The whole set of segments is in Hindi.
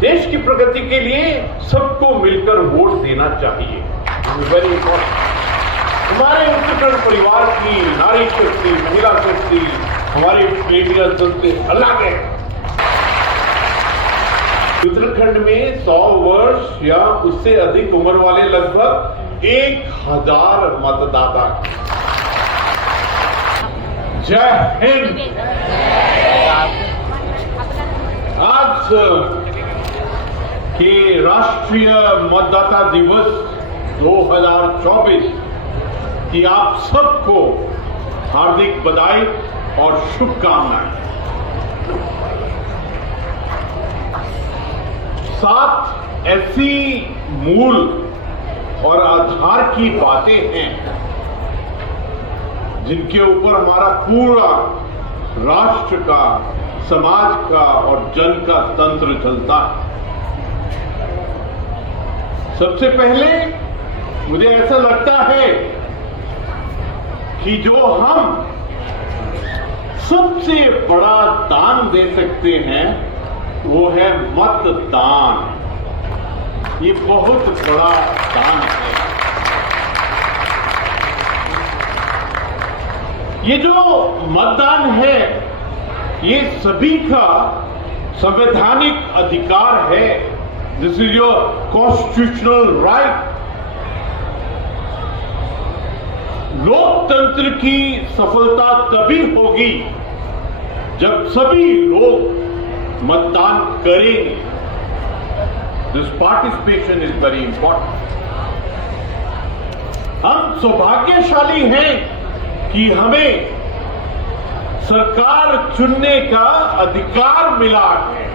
देश की प्रगति के लिए सबको मिलकर वोट देना चाहिए। Very important. हमारे उत्तराखंड परिवार की नारी शक्ति, महिला शक्ति, हमारी बेटियां सबसे अलग है। उत्तराखंड में 100 वर्ष या उससे अधिक उम्र वाले लगभग 1000 मतदाता। जय हिंद। आज के राष्ट्रीय मतदाता दिवस 2024 की आप सबको हार्दिक बधाई और शुभकामनाएं। 7 ऐसी मूल और आधार की बातें हैं जिनके ऊपर हमारा पूरा राष्ट्र का, समाज का और जन का तंत्र चलता है। सबसे पहले मुझे ऐसा लगता है कि जो हम सबसे बड़ा दान दे सकते हैं वो है मतदान। ये बहुत बड़ा दान है। ये जो मतदान है ये सभी का संवैधानिक अधिकार है। This is your constitutional right. लोकतंत्र की सफलता तभी होगी जब सभी लोग मतदान करेंगे। This participation is very important. हम सौभाग्यशाली हैं कि हमें सरकार चुनने का अधिकार मिला है।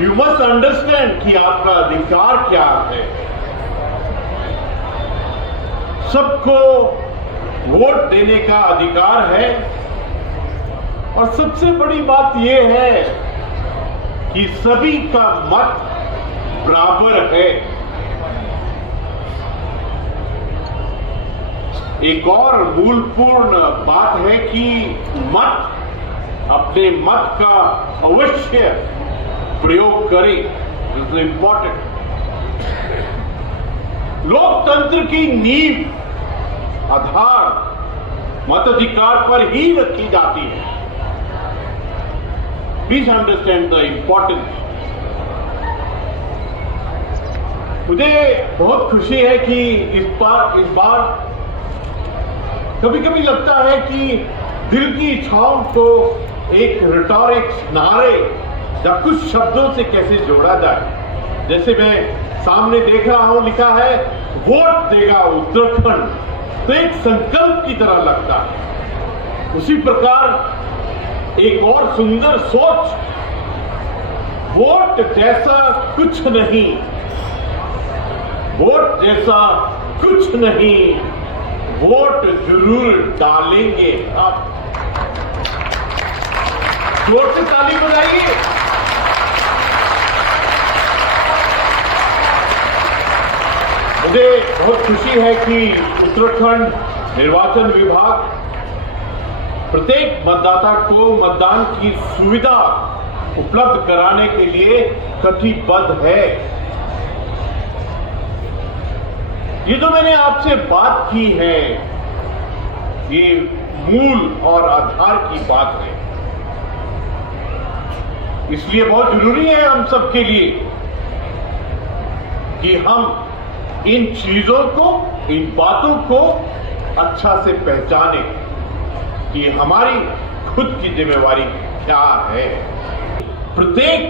यू मस्ट अंडरस्टैंड कि आपका अधिकार क्या है। सबको वोट देने का अधिकार है और सबसे बड़ी बात यह है कि सभी का मत बराबर है। एक और मूलपूर्ण बात है कि अपने मत का अवश्य प्रयोग करें। This is important. लोकतंत्र की नींव, आधार मताधिकार पर ही रखी जाती है। Please understand the importance. मुझे बहुत खुशी है कि इस बार कभी कभी लगता है कि दिल की इच्छाओं को एक रिटोरिक्स, नारे या कुछ शब्दों से कैसे जोड़ा जाए। जैसे मैं सामने देख रहा हूं, लिखा है वोट देगा उत्तराखंड, तो एक संकल्प की तरह लगता है। उसी प्रकार एक और सुंदर सोच, वोट जैसा कुछ नहीं, वोट जैसा कुछ नहीं, वोट जरूर डालेंगे। आप जोर से ताली बजाइए। मुझे बहुत खुशी है कि उत्तराखंड निर्वाचन विभाग प्रत्येक मतदाता को मतदान की सुविधा उपलब्ध कराने के लिए कटिबद्ध है। ये जो मैंने आपसे बात की है ये मूल और आधार की बात है। इसलिए बहुत जरूरी है हम सबके लिए कि हम इन चीजों को, इन बातों को अच्छा से पहचाने कि हमारी खुद की जिम्मेवारी क्या है। प्रत्येक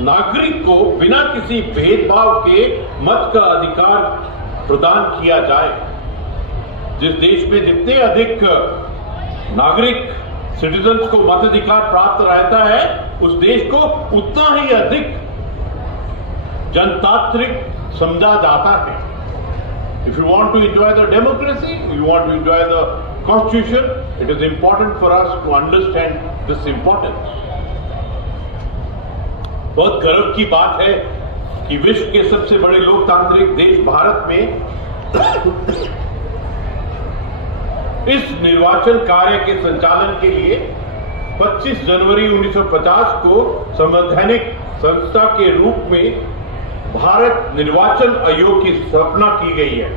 नागरिक को बिना किसी भेदभाव के मत का अधिकार प्रदान किया जाए। जिस देश में जितने अधिक नागरिक, सिटीजन्स को मताधिकार प्राप्त रहता है, उस देश को उतना ही अधिक जनतांत्रिक समझा जाता है। If you want to enjoy the democracy, you want to enjoy the constitution, it is important for us to understand this importance. बहुत गर्व की बात है कि विश्व के सबसे बड़े लोकतांत्रिक देश भारत में इस निर्वाचन कार्य के संचालन के लिए 25 जनवरी 1950 को संवैधानिक संस्था के रूप में भारत निर्वाचन आयोग की स्थापना की गई है।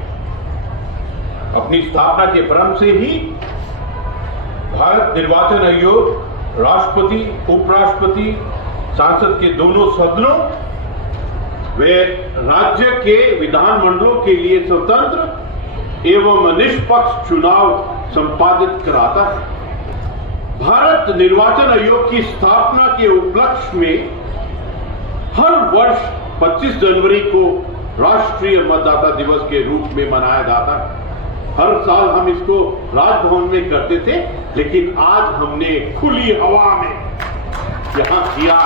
अपनी स्थापना के क्रम से ही भारत निर्वाचन आयोग राष्ट्रपति, उपराष्ट्रपति, सांसद के दोनों सदनों वे राज्य के विधानमंडलों के लिए स्वतंत्र एवं निष्पक्ष चुनाव संपादित कराता है। भारत निर्वाचन आयोग की स्थापना के उपलक्ष्य में हर वर्ष 25 जनवरी को राष्ट्रीय मतदाता दिवस के रूप में मनाया जाता है। हर साल हम इसको राजभवन में करते थे, लेकिन आज हमने खुली हवा में यहां किया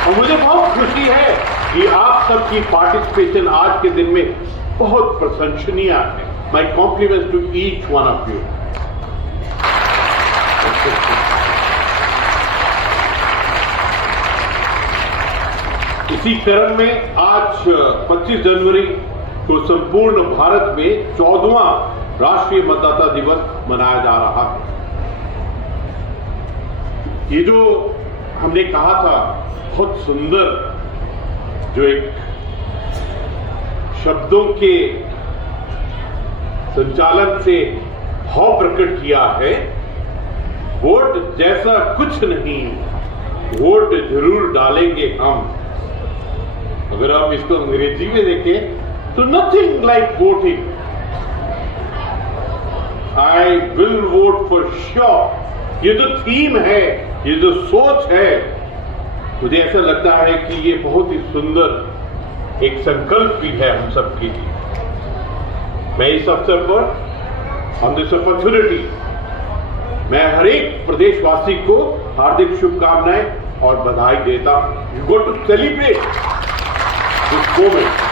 और मुझे बहुत खुशी है कि आप सबकी पार्टिसिपेशन आज के दिन में बहुत प्रशंसनीय है। My compliments to each one of you. इसी क्रम में आज 25 जनवरी को संपूर्ण भारत में 14वां राष्ट्रीय मतदाता दिवस मनाया जा रहा है। ये जो हमने कहा था बहुत सुंदर, जो एक शब्दों के संचालन से भाव प्रकट किया है, वोट जैसा कुछ नहीं, वोट जरूर डालेंगे हम। अगर आप इसको अंग्रेजी में देखें तो nothing like voting, I will vote for sure. ये जो थीम है, ये जो सोच है, मुझे ऐसा लगता है कि ये बहुत ही सुंदर एक संकल्प भी है हम सबके लिए। मैं इस अवसर पर ऑन दिस अपॉर्चुनिटी मैं हर एक प्रदेशवासी को हार्दिक शुभकामनाएं और बधाई देता हूं। You go to celebrate this moment.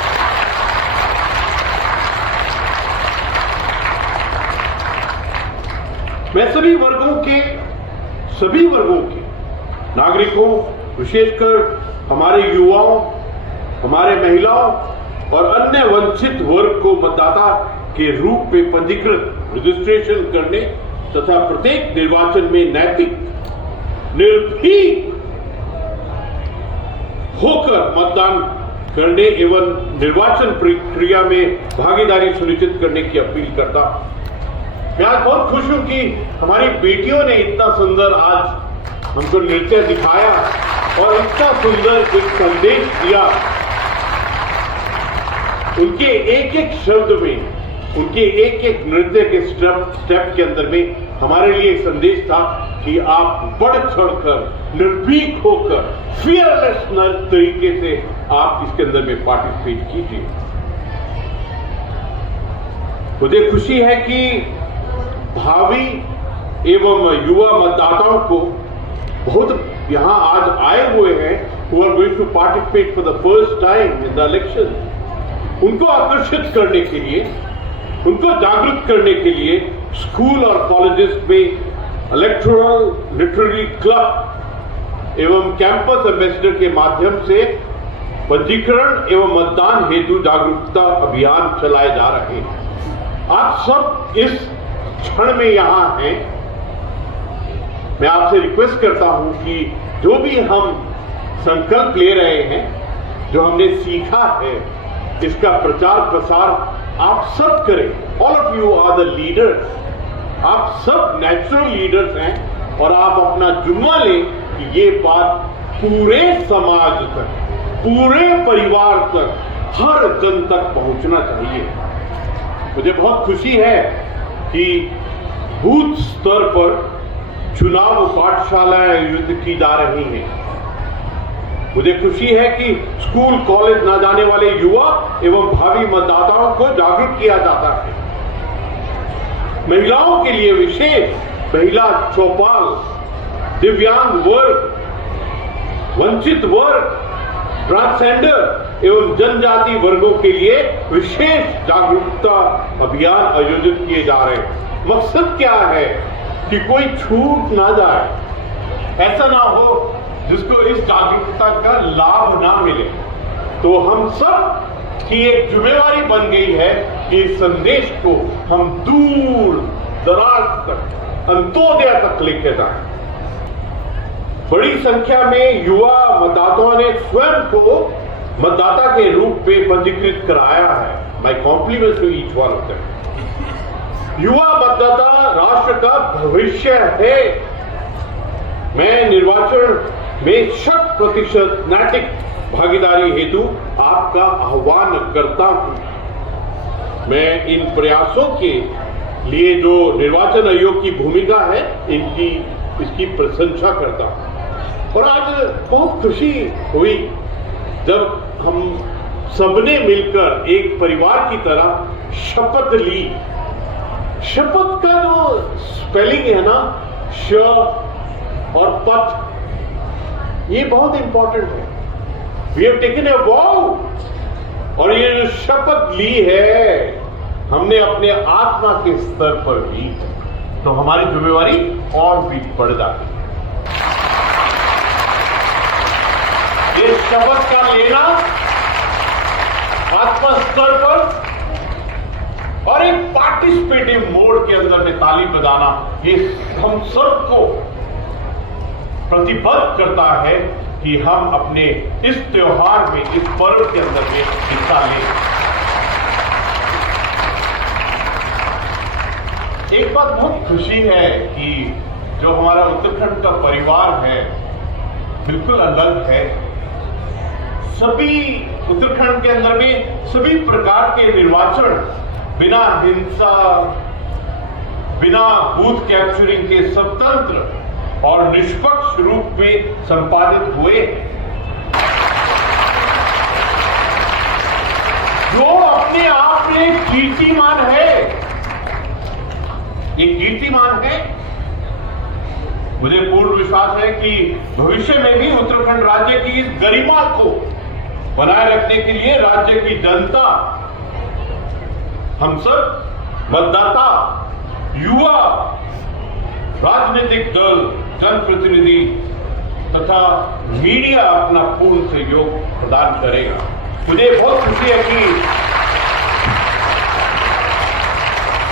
मैं सभी वर्गों के नागरिकों, विशेषकर हमारे युवाओं, हमारे महिलाओं और अन्य वंचित वर्ग को मतदाता के रूप में पंजीकृत, रजिस्ट्रेशन करने तथा प्रत्येक निर्वाचन में नैतिक, निर्भीक होकर मतदान करने एवं निर्वाचन प्रक्रिया में भागीदारी सुनिश्चित करने की अपील करता हूं। मैं आज बहुत खुश हूं कि हमारी बेटियों ने इतना सुंदर आज हमको नृत्य दिखाया और इतना सुंदर एक संदेश दिया। उनके एक एक शब्द में, उनके एक एक नृत्य के स्टेप के अंदर में हमारे लिए एक संदेश था कि आप बढ़ चढ़कर, निर्भीक होकर, फियरलेस तरीके से आप इसके अंदर में पार्टिसिपेट कीजिए। मुझे खुशी है कि भावी एवं युवा मतदाताओं को बहुत यहां आज आए हुए हैं, who are going to participate for the first time in the election, उनको आकर्षित करने के लिए, उनको जागरूक करने के लिए स्कूल और कॉलेजेस में इलेक्टोरल लिटरेरी क्लब एवं कैंपस एम्बेसडर के माध्यम से पंजीकरण एवं मतदान हेतु जागरूकता अभियान चलाए जा रहे हैं। आप सब इस क्षण में यहां हैं। मैं आपसे रिक्वेस्ट करता हूं कि जो भी हम संकल्प ले रहे हैं, जो हमने सीखा है, इसका प्रचार प्रसार आप सब करें। All of you are the leaders, आप सब नेचुरल लीडर्स हैं और आप अपना जुम्मा लें कि ये बात पूरे समाज तक, पूरे परिवार तक, हर जन तक पहुंचना चाहिए। मुझे बहुत खुशी है कि बूथ स्तर पर चुनाव पाठशालाएं आयोजित की जा रही हैं। मुझे खुशी है कि स्कूल कॉलेज न जाने वाले युवा एवं भावी मतदाताओं को जागरूक किया जाता है। महिलाओं के लिए विशेष महिला चौपाल, दिव्यांग वर्ग, वंचित वर्ग, ट्रांसजेंडर एवं जनजाति वर्गों के लिए विशेष जागरूकता अभियान आयोजित किए जा रहे हैं। मकसद क्या है कि कोई छूट ना जाए, ऐसा ना हो जिसको इस जागरूकता का लाभ ना मिले। तो हम सब की एक जिम्मेवारी बन गई है कि इस संदेश को हम दूर दराज तक, अंत्योदय तक लेके जाएं। बड़ी संख्या में युवा मतदाताओं ने स्वयं को मतदाता के रूप में पंजीकृत कराया है। My compliments to each one of them. युवा मतदाता राष्ट्र का भविष्य है। मैं निर्वाचन में 100% नैतिक भागीदारी हेतु आपका आह्वान करता हूं। मैं इन प्रयासों के लिए जो निर्वाचन आयोग की भूमिका है इसकी प्रशंसा करता हूं। और आज बहुत खुशी हुई जब हम सबने मिलकर एक परिवार की तरह शपथ ली। शपथ का जो स्पेलिंग है ना, श और पथ, ये बहुत इंपॉर्टेंट है। We have taken a vow, और ये जो शपथ ली है हमने अपने आत्मा के स्तर पर ली है, तो हमारी जिम्मेवारी और भी बढ़ जाती है। ये शपथ का लेना आत्मा स्तर पर और एक पार्टिसिपेटिव मोड के अंदर में ताली बजाना, ये हम सबको प्रतिबद्ध करता है कि हम अपने इस त्योहार में, इस पर्व के अंदर में हिस्सा लें। एक बात बहुत खुशी है कि जो हमारा उत्तराखंड का परिवार है बिल्कुल अलग है। सभी उत्तराखंड के अंदर में सभी प्रकार के निर्वाचन बिना हिंसा, बिना बूथ कैप्चरिंग के स्वतंत्र और निष्पक्ष रूप में संपादित हुए। जो अपने आप में कीर्तिमान है, ये कीर्तिमान है। मुझे पूर्ण विश्वास है कि भविष्य में भी उत्तराखंड राज्य की इस गरिमा को बनाए रखने के लिए राज्य की जनता, हम सब मतदाता, युवा, राजनीतिक दल, जनप्रतिनिधि तथा मीडिया अपना पूर्ण सहयोग प्रदान करेगा। मुझे बहुत खुशी है कि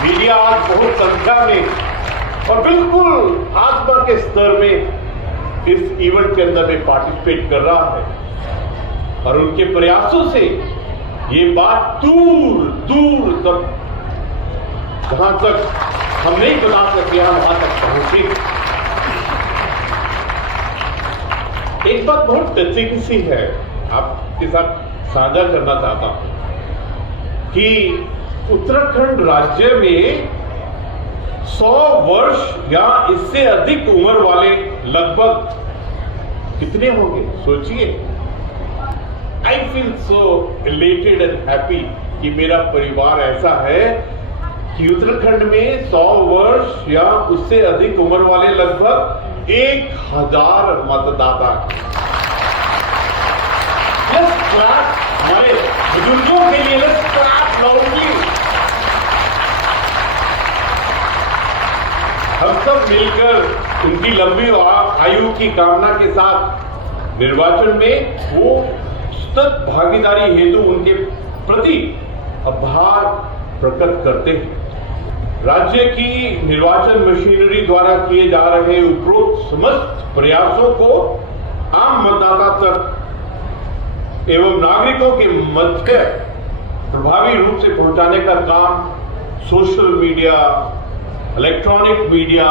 मीडिया आज बहुत संख्या में और बिल्कुल आत्मा के स्तर में इस इवेंट के अंदर में पार्टिसिपेट कर रहा है, और उनके प्रयासों से ये बात दूर दूर तक, जहां तक हम नहीं बता सकते, हम वहां तक पहुंचे। एक बात बहुत टचिंग सी है, आपके साथ साझा करना चाहता हूं कि उत्तराखंड राज्य में 100 वर्ष या इससे अधिक उम्र वाले लगभग कितने होंगे, सोचिए। I feel so elated and happy कि मेरा परिवार ऐसा है कि उत्तराखंड में 100 वर्ष या उससे अधिक उम्र वाले लगभग 1000 मतदाता। हमारे बुजुर्गों के लिए हम सब मिलकर उनकी लंबी आयु की कामना के साथ निर्वाचन में वो सतत भागीदारी हेतु उनके प्रति आभार प्रकट करते हैं। राज्य की निर्वाचन मशीनरी द्वारा किए जा रहे उपरोक्त समस्त प्रयासों को आम मतदाता तक एवं नागरिकों के मध्य प्रभावी रूप से पहुंचाने का काम social media, electronic media,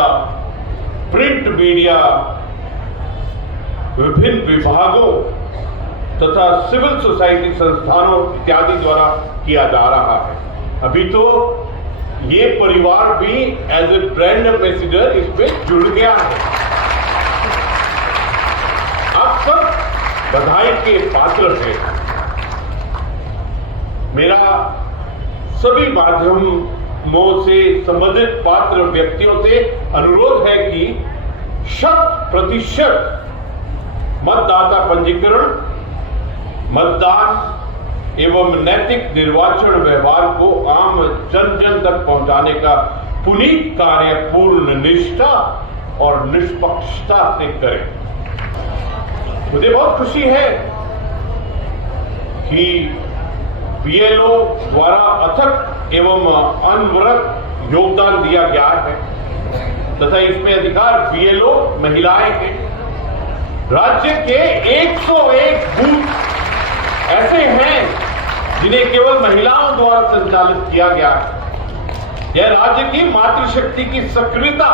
print media, विभिन्न विभागों तथा सिविल सोसाइटी संस्थानों इत्यादि द्वारा किया जा रहा है। अभी तो ये परिवार भी एज ए ब्रांड एम्बेसडर इसमें जुड़ गया है। आप सब बधाई के पात्र हैं। मेरा सभी माध्यमों से संबंधित पात्र व्यक्तियों से अनुरोध है कि 100% मतदाता पंजीकरण, मतदान एवं नैतिक निर्वाचन व्यवहार को आम जन जन तक पहुंचाने का पुनीत कार्य पूर्ण निष्ठा और निष्पक्षता से करें। मुझे बहुत खुशी है कि बीएलओ द्वारा अथक एवं अनवरत योगदान दिया गया है तथा इसमें अधिकार बीएलओ महिलाएं हैं। राज्य के 101 बूथ ऐसे हैं जिन्हें केवल महिलाओं द्वारा संचालित किया गया है। यह राज्य की मातृशक्ति की सक्रियता,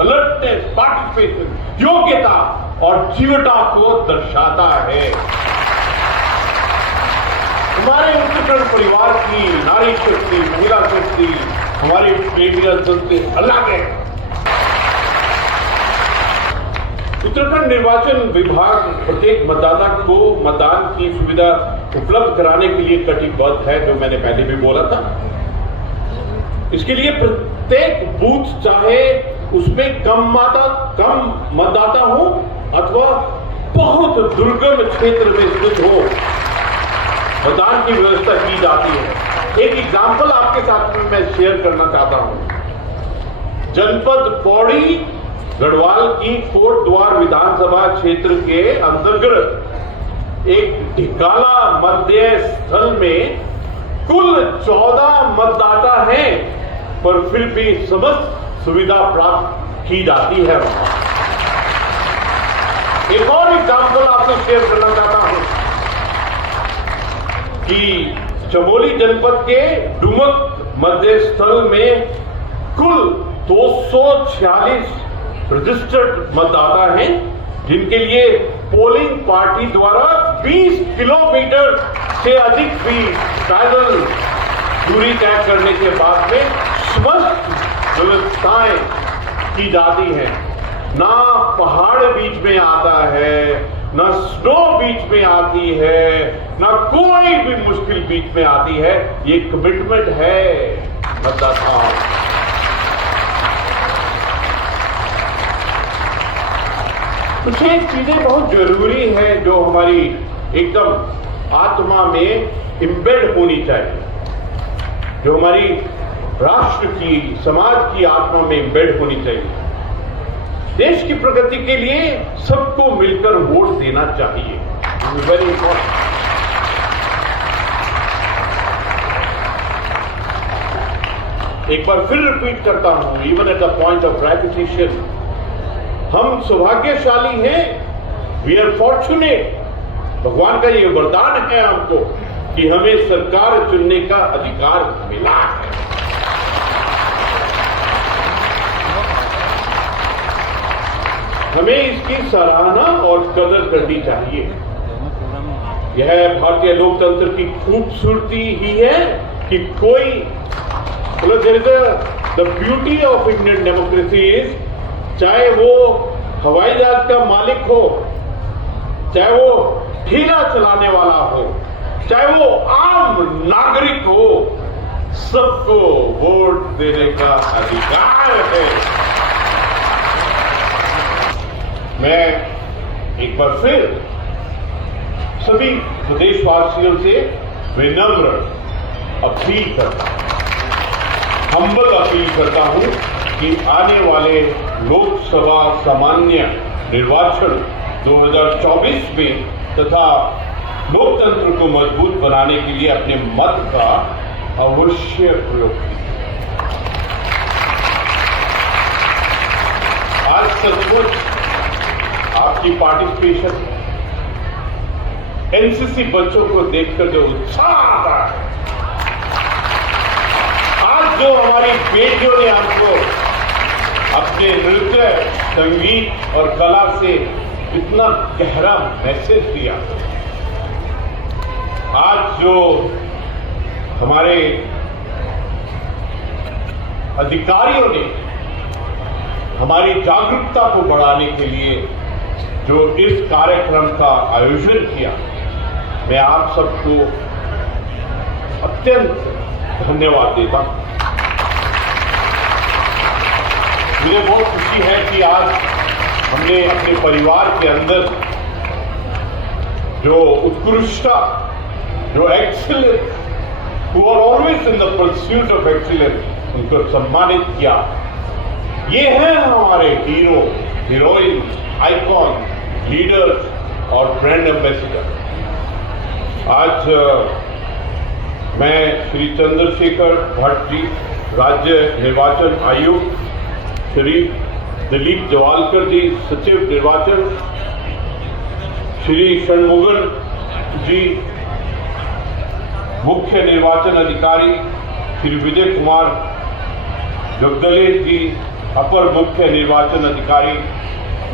अलर्टनेस, पार्टिसिपेशन, योग्यता और जीवटता को दर्शाता है। हमारे उत्तराखंड परिवार की नारी शक्ति, महिला शक्ति, हमारी बेटियां संस्कृति अलग है। उत्तराखंड निर्वाचन विभाग प्रत्येक मतदाता को मतदान की सुविधा उपलब्ध कराने के लिए कटिबद्ध है, जो मैंने पहले भी बोला था। इसके लिए प्रत्येक बूथ, चाहे उसमें कम मतदाता हो अथवा बहुत दुर्गम क्षेत्र में स्थित हो, मतदान की व्यवस्था की जाती है। एक एग्जाम्पल आपके साथ में मैं शेयर करना चाहता हूं। जनपद पौड़ी गढ़वाल की कोटद्वार विधानसभा क्षेत्र के अंतर्गत एक ढिकाला मध्य स्थल में कुल 14 मतदाता हैं, पर फिर भी समस्त सुविधा प्राप्त की जाती है। एक और एग्जाम्पल आपसे शेयर करना चाहता हूं कि चमोली जनपद के डुमक मध्य स्थल में कुल 246 रजिस्टर्ड मतदाता हैं, जिनके लिए पोलिंग पार्टी द्वारा 20 किलोमीटर से अधिक भी पैदल दूरी तय करने के बाद में समस्त व्यवस्थाएं की जाती हैं। ना पहाड़ बीच में आता है, ना स्नो बीच में आती है, ना कोई भी मुश्किल बीच में आती है। ये कमिटमेंट है मतदाताओं। कुछ एक चीजें बहुत जरूरी है जो हमारी एकदम आत्मा में इम्बेड होनी चाहिए, जो हमारी राष्ट्र की, समाज की आत्मा में इम्बेड होनी चाहिए। देश की प्रगति के लिए सबको मिलकर वोट देना चाहिए। Very important. एक बार फिर रिपीट करता हूं, even at the point of repetition, हम सौभाग्यशाली हैं, वी आर फॉर्चुनेट। भगवान का ये वरदान है हमको कि हमें सरकार चुनने का अधिकार मिला है। हमें इसकी सराहना और कदर करनी चाहिए। यह भारतीय लोकतंत्र की खूबसूरती ही है कि कोई, the beauty of Indian democracy is, चाहे वो हवाई जहाज का मालिक हो, चाहे वो ठेला चलाने वाला हो, चाहे वो आम नागरिक हो, सबको वोट देने का अधिकार है। मैं एक बार फिर सभी प्रदेशवासियों से विनम्र अपील करता हूं, हम्बल अपील करता हूं कि आने वाले लोकसभा सामान्य निर्वाचन 2024 में तथा लोकतंत्र को मजबूत बनाने के लिए अपने मत का अवश्य प्रयोग कीजिए। आज सचमुच आपकी पार्टिसिपेशन, एनसीसी बच्चों को देखकर जो उत्साह आता है, आज जो हमारी बेटियों ने हमको अपने नृत्य, संगीत और कला से इतना गहरा मैसेज दिया, आज जो हमारे अधिकारियों ने हमारी जागरूकता को बढ़ाने के लिए जो इस कार्यक्रम का आयोजन किया, मैं आप सबको अत्यंत धन्यवाद देता हूं। मुझे बहुत खुशी है कि आज हमने अपने परिवार के अंदर जो उत्कृष्टता, जो excellence, who are always in the pursuit of excellence, उनको सम्मानित किया। ये हैं हमारे हीरो, हीरोइन, आइकॉन, लीडर्स और ब्रांड एम्बेसडर। आज मैं श्री चंद्रशेखर भट्ट जी, राज्य निर्वाचन आयुक्त, श्री दिलीप जवालकर जी, सचिव निर्वाचन, श्री षणमुगन जी, मुख्य निर्वाचन अधिकारी श्री विजय कुमार जगदले जी, अपर मुख्य निर्वाचन अधिकारी,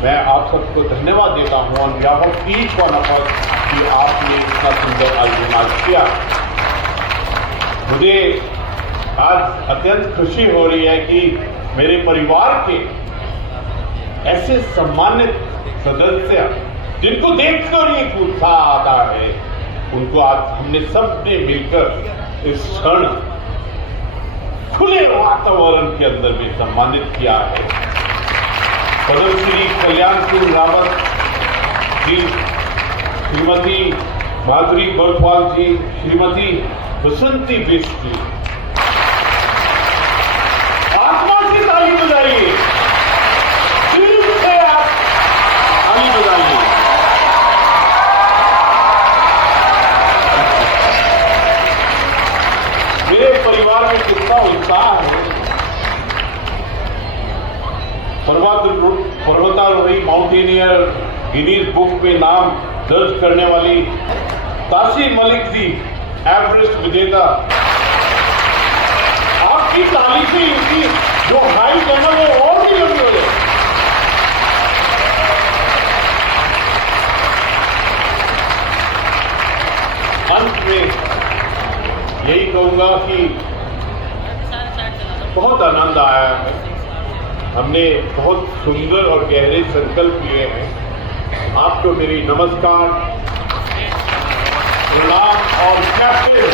मैं आप सबको धन्यवाद देता हूं on behalf of each one of us कि आपने इतना सुंदर आयोजन किया। मुझे आज अत्यंत खुशी हो रही है कि मेरे परिवार के ऐसे सम्मानित सदस्य जिनको देखकर एक उत्साह आता है, उनको आज हमने सबने मिलकर इस क्षण खुले वातावरण के अंदर भी सम्मानित किया है। पद्मश्री कल्याण सिंह रावत जी, श्रीमती माधुरी बरफाल जी, श्रीमती बसंती बिष्ट जी, आसमान की ताली बजाइए, दिल से आप ताली बजाइए। मेरे परिवार में कितना उत्साह है। पर्वतारोही माउंटेनियर गिनीज बुक में नाम दर्ज करने वाली तासी मलिक जी, एवरेस्ट विजेता, आपकी ताली से इनकी जो हाइट है ना वो और भी लंबी हो जाए। अंत में यही कहूंगा कि बहुत आनंद आया है। हमने बहुत सुंदर और गहरे संकल्प लिए हैं। आपको मेरी नमस्कार, प्रणाम और कैप्टन